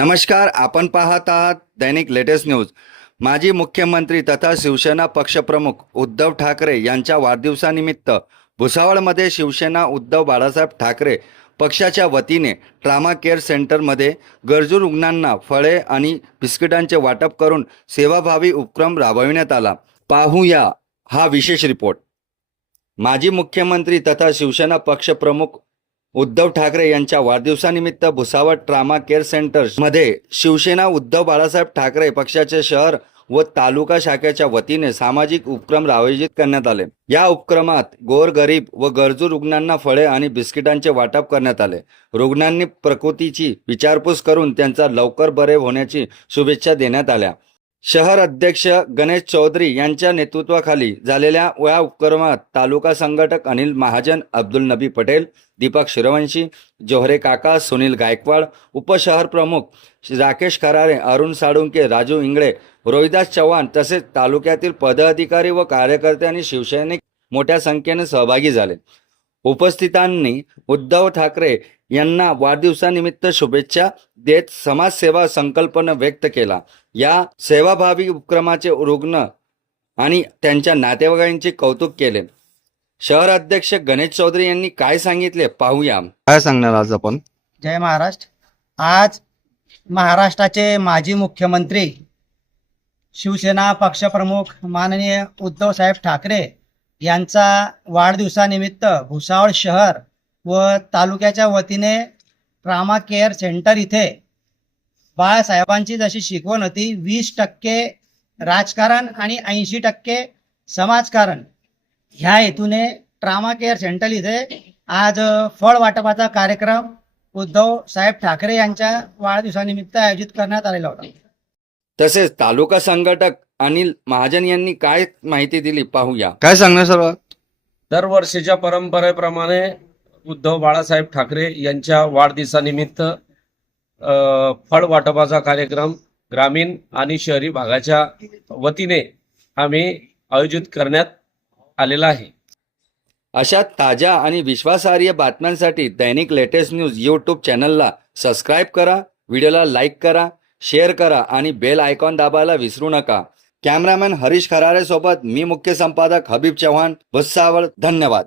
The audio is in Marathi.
नमस्कार, आपण पाहत आहात दैनिक लेटेस्ट न्यूज। माजी मुख्यमंत्री तथा शिवसेना पक्षप्रमुख उद्धव ठाकरे यांच्या वाढदिवसानिमित्त भुसावळमध्ये शिवसेना उद्धव बाळासाहेब ठाकरे पक्षाच्या वतीने ट्रामा केअर सेंटरमध्ये गरजू रुग्णांना फळे आणि बिस्किटांचे वाटप करून सेवाभावी उपक्रम राबविण्यात आला। पाहूया हा विशेष रिपोर्ट। माजी मुख्यमंत्री तथा शिवसेना पक्षप्रमुख उद्धव ठाकरे यांच्या वाढदिवसानिमित्त भुसावळ ट्रामा केअर सेंटर मध्ये शिवसेना उद्धव बाळासाहेब ठाकरे पक्षाचे शहर व तालुका शाखेच्या वतीने सामाजिक उपक्रम आयोजित करण्यात आले। या उपक्रमात गोरगरीब व गरजू रुग्णांना फळे आणि बिस्किटांचे वाटप करण्यात आले। रुग्णांनी प्रकृतीची विचारपूस करून त्यांचा लवकर बरे होण्याची शुभेच्छा देण्यात आल्या। शहर अध्यक्ष गणेश चौधरी यांच्या नेतृत्वाखाली झालेल्या या उपक्रमात तालुका संघटक अनिल महाजन, अब्दुल नबी पटेल, दीपक शिरवंशी, जोहरे काका, सुनील गायकवाड, उपशहर प्रमुख राकेश खरारे, अरुण साळुंके, राजू इंगळे, रोहिदास चव्हाण तसेच तालुक्यातील पदाधिकारी व कार्यकर्ते आणि शिवसैनिक मोठ्या संख्येने सहभागी झाले। उपस्थितांनी उद्धव ठाकरे यांना वाढदिवसानिमित्त शुभेच्छा देत समाजसेवा संकल्पना व्यक्त केला। या सेवाभावी उपक्रमाचे रुग्ण आणि त्यांच्या नातेवाईकांचे कौतुक केले। शहर अध्यक्ष गणेश चौधरी यांनी काय सांगितले पाहूया। काय सांगणार आज आपण? जय महाराष्ट्र। आज महाराष्ट्राचे माजी मुख्यमंत्री शिवसेना पक्षप्रमुख माननीय उद्धव साहेब ठाकरे यांचा वाढदिवसानिमित्त भुसावळ शहर व तालुक्याच्या वतीने ट्रामा केअर सेंटर इथे बाळासाहेबांची जशी शिकवण होती 20% राजकारण आणि 80% समाजकारण ह्या हेतूने ट्रामा केअर सेंटर इथे आज फळ वाटपाचा कार्यक्रम उद्धव साहेब ठाकरे यांच्या वाढदिवसानिमित्त आयोजित करण्यात आलेला होता। तसेच तालुका संघटक अनिल महाजन यांनी काय माहिती दिली पाहूया। काय सांगणार सर? दरवर्षीच्या परंपरेप्रमाणे उद्धव बाळासाहेब ठाकरे यांच्या वाढदिवसानिमित्त फळ वाटपाचा कार्यक्रम ग्रामीण आणि शहरी भागाच्या वतीने आम्ही आयोजित करण्यात आलेला आहे। अशा ताज्या आणि विश्वासार्ह बातम्यांसाठी दैनिक लेटेस्ट न्यूज यूट्यूब चॅनलला सबस्क्राईब करा, व्हिडिओला लाईक करा, शेअर करा आणि बेल आयकॉन दाबायला विसरू नका। कॅमेरामॅन हरीश खरारे सोबत मी मुख्य संपादक हबीब चव्हाण, भुसावळ। धन्यवाद।